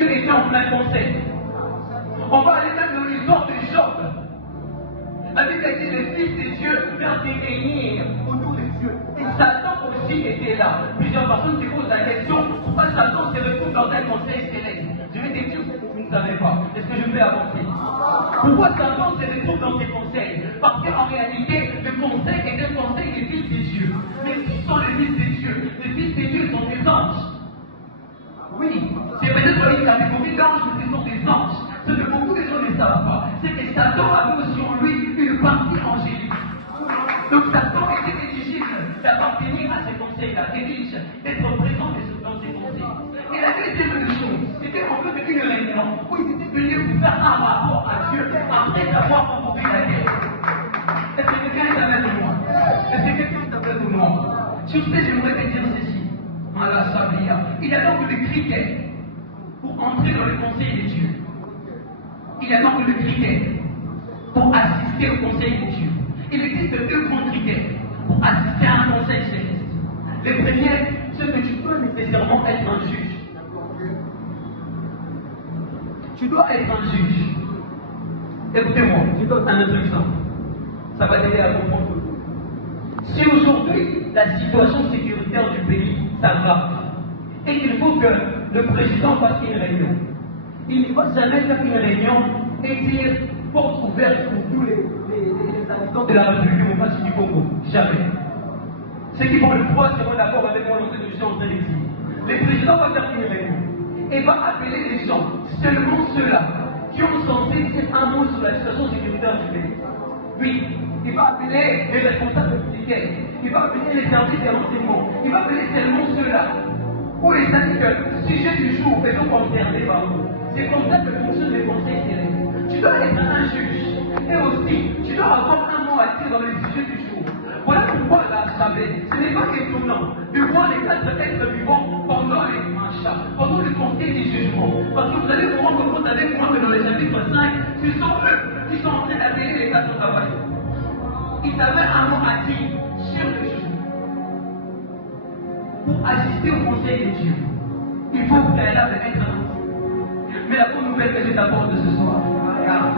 Dieu était en plein conseil. On va aller même dans l'histoire de Job. La Bible dit le Fils de Dieu vient se réunir autour de Dieu. Et Satan aussi était là. Plusieurs personnes se posent la question pourquoi Satan se retrouve dans un conseil céleste. Je vais te dire ce que vous ne savez pas. Est-ce que je peux avancer? Pourquoi Satan se retrouve dans ces conseils? Parce qu'en réalité, le conseil est un conseil des fils de Dieu. Mais qui sont les fils de Dieu? Les fils de Dieu sont des anges. Oui, c'est peut-être une catégorie d'anges, mais ce sont des anges. Ce que beaucoup de gens ne savent pas, c'est que Satan avait aussi en lui une partie angélique. Donc Satan était éligible d'appartenir à ces conseils-là, éligible d'être présent dans ces conseils. Et la deuxième chose, c'était en fait une réunion où ils étaient venus pour faire un rapport à Dieu après avoir rencontré la guerre. Est-ce que quelqu'un est avec moi? Est-ce que quelqu'un est avec moi? Sur ce, j'aimerais te dire ceci. Il y a donc le critère pour entrer dans le conseil de Dieu. Il y a donc le critère pour assister au conseil de Dieu. Il existe deux grands critères pour assister à un conseil céleste. Le premier, c'est que tu dois nécessairement être un juge. Tu dois être un juge. Écoutez-moi, je donne un autre exemple. Ça va t'aider à comprendre. Si aujourd'hui la situation sécuritaire du pays s'aggrave et qu'il faut que le président fasse une réunion, il ne va jamais faire une réunion et dire porte ouverte pour tous les habitants de la République démocratique du Congo. Jamais. Ceux qui vont le croire seront d'accord avec moi dans cette mission en train de dire. Le président va faire une réunion et va appeler les gens, seulement ceux-là qui ont censé dire un mot sur la situation sécuritaire du pays. Oui, il va appeler les responsables militaires, il va appeler les services de renseignement, il va appeler seulement ceux-là pour les dire que sujet du jour sont concernés par vous. C'est comme ça que fonctionne les conseils célestes. Tu dois être un juge et aussi tu dois avoir un mot à dire dans les sujets du jour. Voilà pourquoi la savez, ce n'est pas étonnant de voir les quatre êtres vivants pendant les achats, pendant le conseil du jugement. Parce que vous allez vous rendre compte avec moi que dans le chapitre 5, ce sont eux qui sont en train d'appeler les quatre travail. Ils avaient un mot à dire sur le jugement. Pour assister au conseil de Dieu, il faut préalable être un homme. Mais la bonne nouvelle que je t'apporte ce soir, regarde,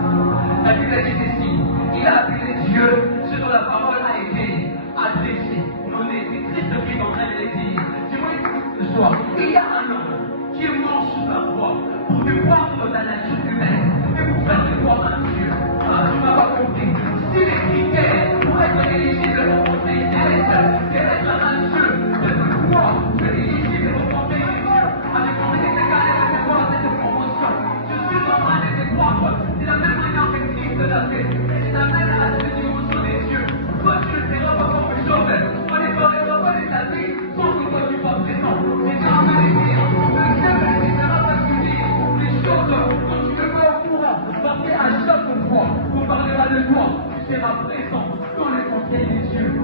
la Bible dit ceci, il a appelé Dieu, ce dont la parole a été adressée. Non, c'est Christ qui est en train de le dire. Tu vois, ce soir, il y a un homme qui est mort sous la croix pour te voir dans ta nature humaine et pour faire te voir un Dieu. Ah, tu m'as pas compris. Si les critères pour être éligible au conseil céleste, c'est être un Dieu, c'est de croire, c'est éligible au conseil de Dieu. Avec mon égal et de voir cette promotion. Je suis en train de te croire. C'est la même manière que Christ l'a fait. C'est la même à cette dimension des cieux. Toi, tu ne feras pas comme Job. On ne parlera pas de ta vie sans que toi tu sois présent. C'est ça en vérité. Le Dieu ne laissera pas s'unir les choses dont tu ne peux pas au courant. Parce qu'à chaque fois qu'on parlera de toi, tu seras présent dans le conseil des cieux.